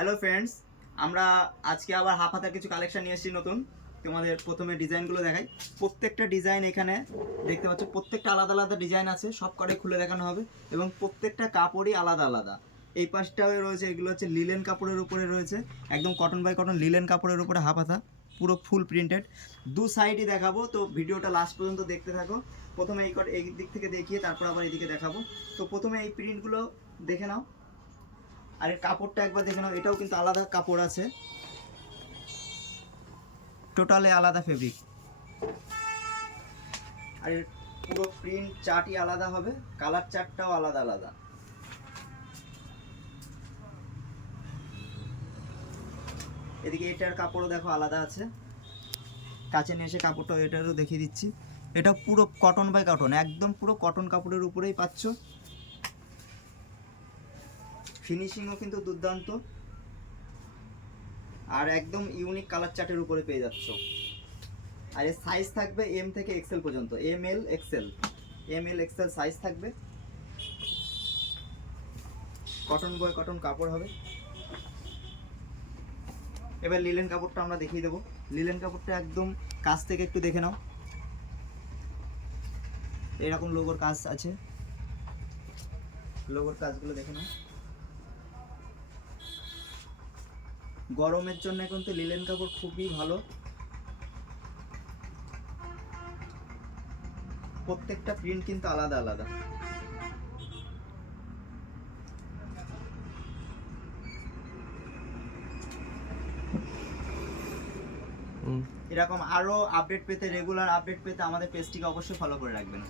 Hello friends, আমরা আজকে আবার হাফ হাতার কিছু কালেকশন নিয়ে এসেছি নতুন। তোমাদের প্রথমে ডিজাইনগুলো দেখাই। প্রত্যেকটা ডিজাইন এখানে দেখতে পাচ্ছ, প্রত্যেকটা আলাদা আলাদা ডিজাইন আছে, সব কটাই খুলে দেখানো হবে এবং প্রত্যেকটা কাপড়ই আলাদা আলাদা। এই পাশটাও রয়েছে, এগুলো হচ্ছে লিলেন কাপড়ের উপরে রয়েছে, একদম কটন বাই কটন লিলেন কাপড়ের উপরে হাফ হাতা, পুরো ফুল প্রিন্টেড। দু সাইডই দেখাবো, তো ভিডিওটা লাস্ট পর্যন্ত দেখতে থাকো। প্রথমে এই দিক থেকে দেখিয়ে তারপর আবার এদিকে দেখাবো। তো প্রথমে এই প্রিন্টগুলো দেখে নাও, আর এর কাপড়টা একবার দেখে নাও। এটাও কিন্তু আলাদা কাপড় আছে, টোটালি আলাদা ফেব্রিক, আর এর পুরো প্রিন্ট চার্টই আলাদা হবে, কালার চার্টটাও আলাদা আলাদা। এদিকে এটার কাপড়ও দেখো আলাদা আছে, কাছে নিয়ে এসে কাপড়টাও এটারও দেখিয়ে দিচ্ছি। এটা পুরো কটন বাই কটন, একদম পুরো কটন কাপড়ের উপরেই পাচ্ছ। ফিনিশিংও কিন্তু দুর্দান্ত, আর একদম ইউনিক কালার চার্টের উপরে পেয়ে যাচ্ছ। আর এর সাইজ থাকবে এম থেকে এক্সেল পর্যন্ত, এম এল এক্সেল সাইজ থাকবে। কটন বয় কটন কাপড় হবে। এবার লিলেন কাপড়টা আমরা দেখিয়ে দেবো। লিলেন কাপড়টা একদম কাছ থেকে একটু দেখে নাও, এরকম লোগোর কাজ আছে, লোগোর কাজগুলো দেখে নাও। গরমের জন্য কিন্তু লিলেন কাপড় খুবই ভালো। প্রত্যেকটা প্রিন্ট কিন্তু আলাদা আলাদা। এরকম আরো আপডেট পেতে, রেগুলার আপডেট পেতে আমাদের পেজটিকে অবশ্যই ফলো করে রাখবেন।